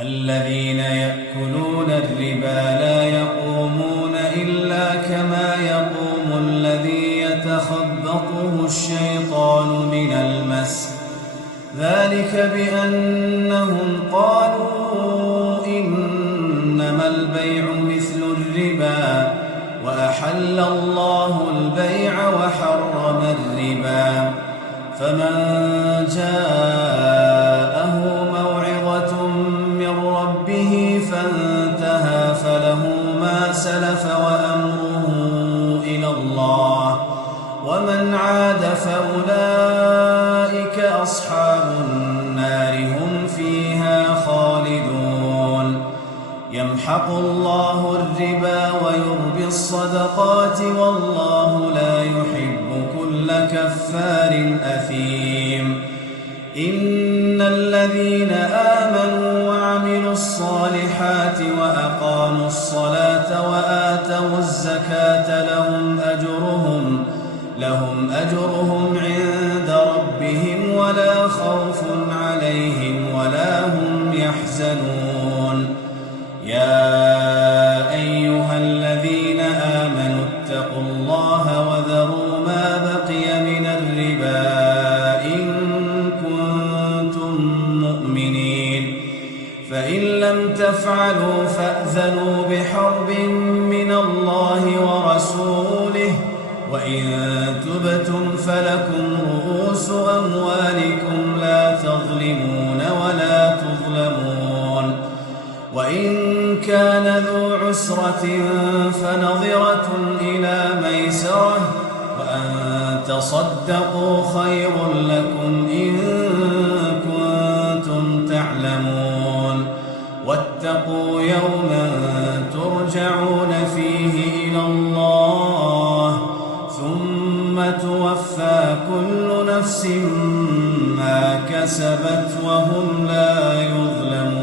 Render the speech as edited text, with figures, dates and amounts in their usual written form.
الذين يأكلون الربا لا يقومون إلا كما يقوم الذي يتخبطه الشيطان من المس، ذلك بأنهم قالوا إنما البيع مثل الربا وأحل الله البيع وحرم الربا. فمن جاءه موعظة من ربه فانتهى فله ما سلف وأمره إلى الله، ومن عاد فأولئك أصحاب النار هم فيها خالدون. يمحق الله الربا ويربي الصدقات والله لا يحب كل كفار أثيم. إن الذين آمنوا وعملوا الصالحات وأقاموا الصلاة وآتوا الزكاة لهم أجرهم عند ربهم ولا خوف عليهم ولا هم يحزنون. يا أيها الذين آمنوا اتقوا الله وذروا ما بقي من الربا إن كنتم مؤمنين، فإن لم تفعلوا فأذنوا بحرب من الله ورسوله، وإن تبتم فلكم رؤوس أموالكم لا تظلمون ولا تظلمون. وإن كان ذو عسرة فنظرة إلى ميسرة، وأن تصدقوا خير لكم إن كنتم تعلمون. واتقوا يوما ترجعون فيه إلى الله ثم توفى كل نفس ما كسبت وهم لا يظلمون.